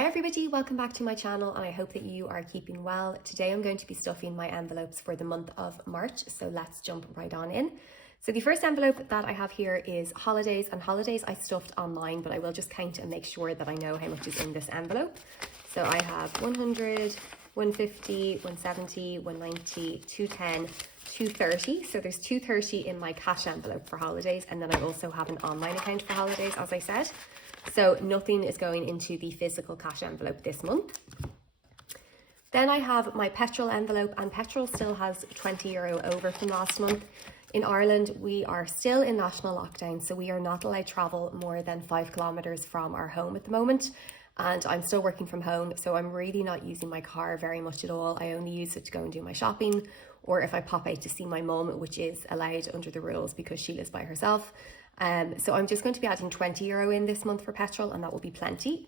Hi everybody, welcome back to my channel and I hope that you are keeping well. Today I'm going to be stuffing my envelopes for the month of March, so let's jump right on in. So the first envelope that I have here is holidays, and holidays I stuffed online, but I will just count and make sure that I know how much is in this envelope. So I have 100, 150, 170, 190, 210, 230. So there's 230 in my cash envelope for holidays, and then I also have an online account for holidays, as I said. So nothing is going into the physical cash envelope this month. Then I have my petrol envelope, and petrol still has €20 over from last month. In Ireland, we are still in national lockdown, so we are not allowed to travel more than 5 kilometers from our home at the moment. And I'm still working from home, so I'm really not using my car very much at all. I only use it to go and do my shopping, or if I pop out to see my mum, which is allowed under the rules because she lives by herself. So I'm just going to be adding €20 in this month for petrol, and that will be plenty.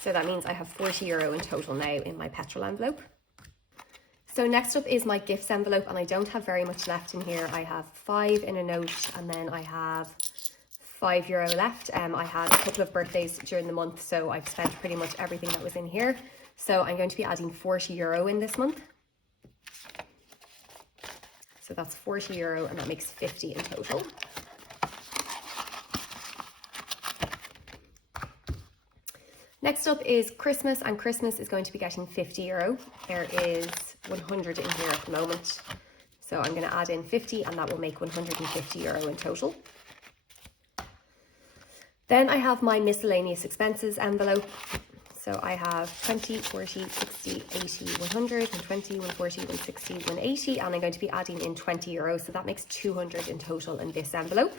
So that means I have €40 in total now in my petrol envelope. So next up is my gifts envelope, and I don't have very much left in here. I have 5 in a note, and then I have €5 left. I had a couple of birthdays during the month, so I've spent pretty much everything that was in here. So I'm going to be adding €40 in this month. So that's €40, and that makes 50 in total. Next up is Christmas, and Christmas is going to be getting €50. There is 100 in here at the moment. So I'm going to add in 50, and that will make €150 in total. Then I have my miscellaneous expenses envelope. So I have 20, 40, 60, 80, 100, 120, 140, 160, 180, and I'm going to be adding in €20. So that makes 200 in total in this envelope.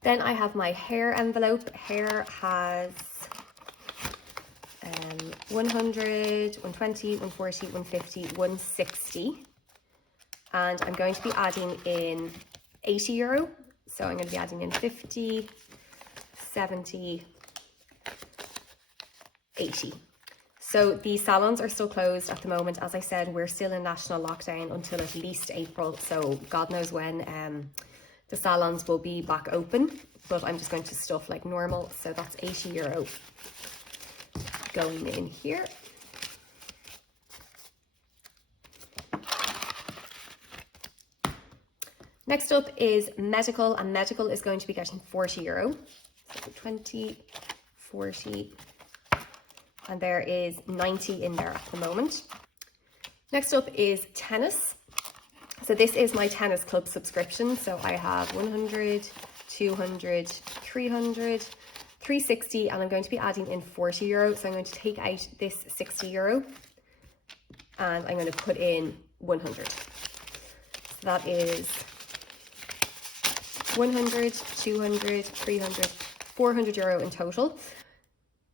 Then I have my hair envelope. Hair has 100, 120, 140, 150, 160. And I'm going to be adding in €80. So I'm going to be adding in 50, 70, 80. So the salons are still closed at the moment. As I said, we're still in national lockdown until at least April. So God knows when the salons will be back open. But I'm just going to stuff like normal. So that's €80 going in here. Next up is medical, and medical is going to be getting €40. So 20, 40, and there is 90 in there at the moment. Next up is tennis. So this is my tennis club subscription. So I have 100, 200, 300, 360, and I'm going to be adding in €40. So I'm going to take out this €60 and I'm going to put in 100. So that is 100, 200, 300, €400 in total.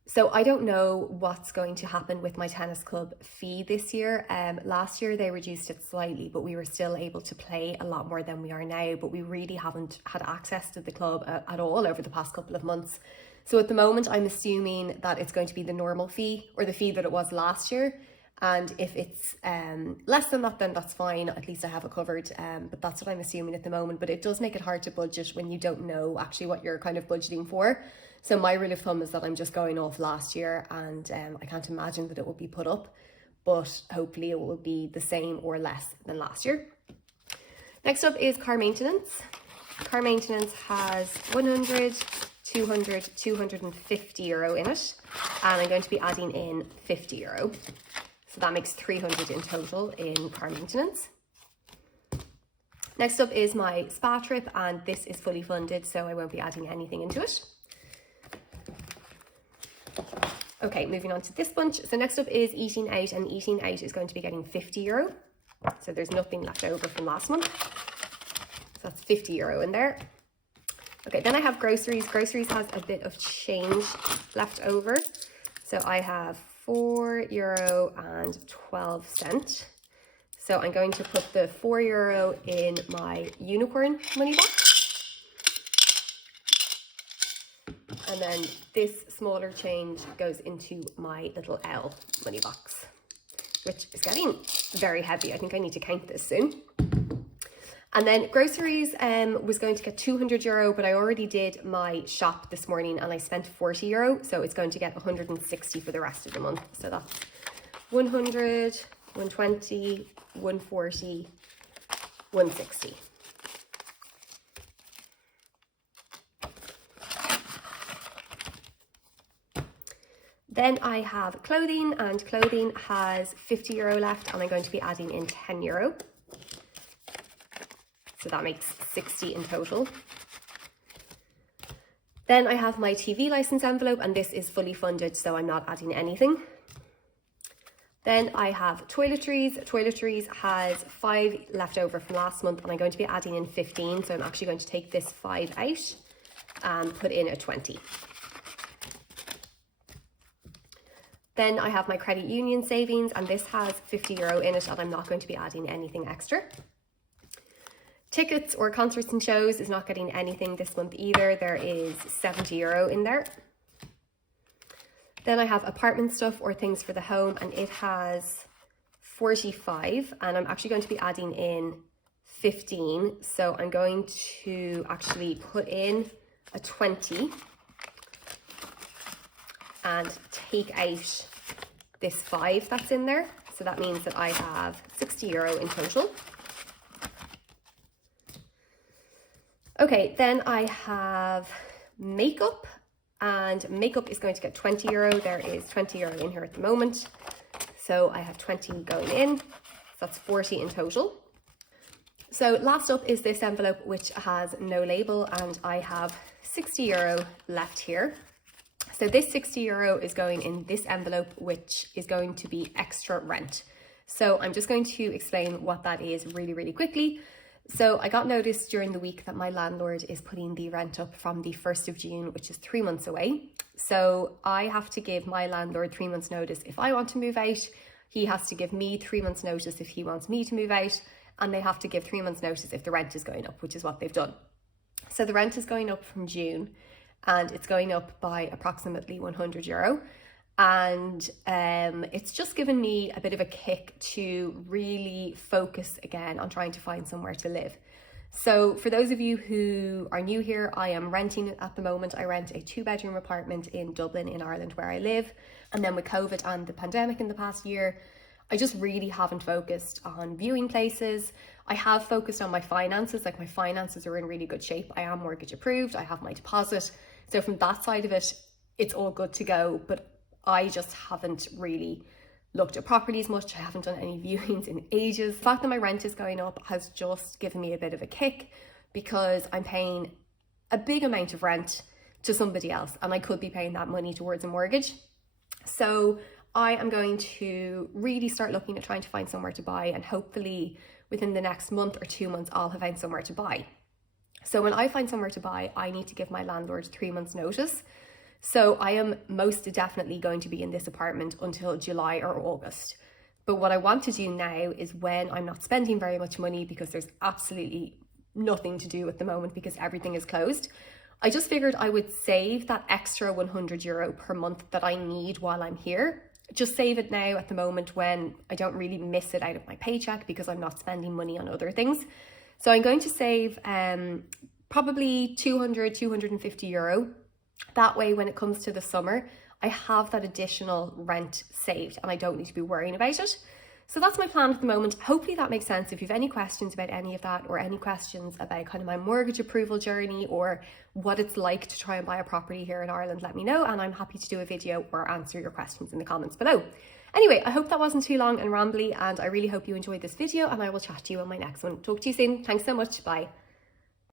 So I don't know what's going to happen with my tennis club fee this year. Last year they reduced it slightly, but we were still able to play a lot more than we are now, but we really haven't had access to the club at all over the past couple of months. So at the moment, I'm assuming that it's going to be the normal fee, or the fee that it was last year. And if it's less than that, then that's fine. At least I have it covered. But that's what I'm assuming at the moment. But it does make it hard to budget when you don't know actually what you're kind of budgeting for. So my rule of thumb is that I'm just going off last year, and I can't imagine that it will be put up, but hopefully it will be the same or less than last year. Next up is car maintenance. Car maintenance has 100, 200, €250 in it, and I'm going to be adding in €50. So that makes 300 in total in car maintenance. Next up is my spa trip, and this is fully funded, so I won't be adding anything into it. Okay, moving on to this bunch. So next up is eating out, and eating out is going to be getting €50. So there's nothing left over from last month. So that's €50 in there. Okay, then I have groceries. Groceries has a bit of change left over. So I have €4.12. So I'm going to put the €4 in my unicorn money box. And then this smaller change goes into my little L money box, which is getting very heavy. I think I need to count this soon. And then groceries was going to get €200, but I already did my shop this morning and I spent €40, so it's going to get 160 for the rest of the month. So that's 100, 120, 140, 160. Then I have clothing, and clothing has €50 left, and I'm going to be adding in €10. So that makes 60 in total. Then I have my TV license envelope, and this is fully funded, so I'm not adding anything. Then I have toiletries. Toiletries has 5 left over from last month, and I'm going to be adding in 15. So I'm actually going to take this 5 out and put in a 20. Then I have my credit union savings, and this has €50 in it, and I'm not going to be adding anything extra. Tickets or concerts and shows is not getting anything this month either. There is €70 in there. Then I have apartment stuff or things for the home, and it has 45, and I'm actually going to be adding in 15. So I'm going to actually put in a 20 and take out this 5 that's in there. So that means that I have €60 in total. Okay, then I have makeup, and makeup is going to get €20. There is €20 in here at the moment. So I have 20 going in. So that's 40 in total. So last up is this envelope, which has no label, and I have €60 left here. So this €60 is going in this envelope, which is going to be extra rent. So I'm just going to explain what that is really, really quickly. So I got notice during the week that my landlord is putting the rent up from the 1st of June, which is 3 months away. So I have to give my landlord 3 months notice if I want to move out. He has to give me 3 months notice if he wants me to move out. And they have to give 3 months notice if the rent is going up, which is what they've done. So the rent is going up from June, and it's going up by approximately €100. And it's just given me a bit of a kick to really focus again on trying to find somewhere to live. So for those of you who are new here, I am renting at the moment. I rent a 2-bedroom apartment in Dublin in Ireland where I live. And then with COVID and the pandemic in the past year, I just really haven't focused on viewing places. I have focused on my finances, like my finances are in really good shape. I am mortgage approved, I have my deposit. So from that side of it, it's all good to go, but I just haven't really looked at properties much. I haven't done any viewings in ages. The fact that my rent is going up has just given me a bit of a kick, because I'm paying a big amount of rent to somebody else, and I could be paying that money towards a mortgage. So I am going to really start looking at trying to find somewhere to buy, and hopefully within the next month or 2 months, I'll have found somewhere to buy. So when I find somewhere to buy, I need to give my landlord 3 months notice. So I am most definitely going to be in this apartment until July or August. But what I want to do now is, when I'm not spending very much money, because there's absolutely nothing to do at the moment because everything is closed, I just figured I would save that extra €100 per month that I need while I'm here. Just save it now at the moment when I don't really miss it out of my paycheck, because I'm not spending money on other things. So I'm going to save probably €200, €250. That way, when it comes to the summer, I have that additional rent saved and I don't need to be worrying about it. So that's my plan at the moment. Hopefully that makes sense. If you have any questions about any of that, or any questions about kind of my mortgage approval journey, or what it's like to try and buy a property here in Ireland, let me know, and I'm happy to do a video or answer your questions in the comments below. Anyway, I hope that wasn't too long and rambly, and I really hope you enjoyed this video, and I will chat to you on my next one. Talk to you soon. Thanks so much. Bye.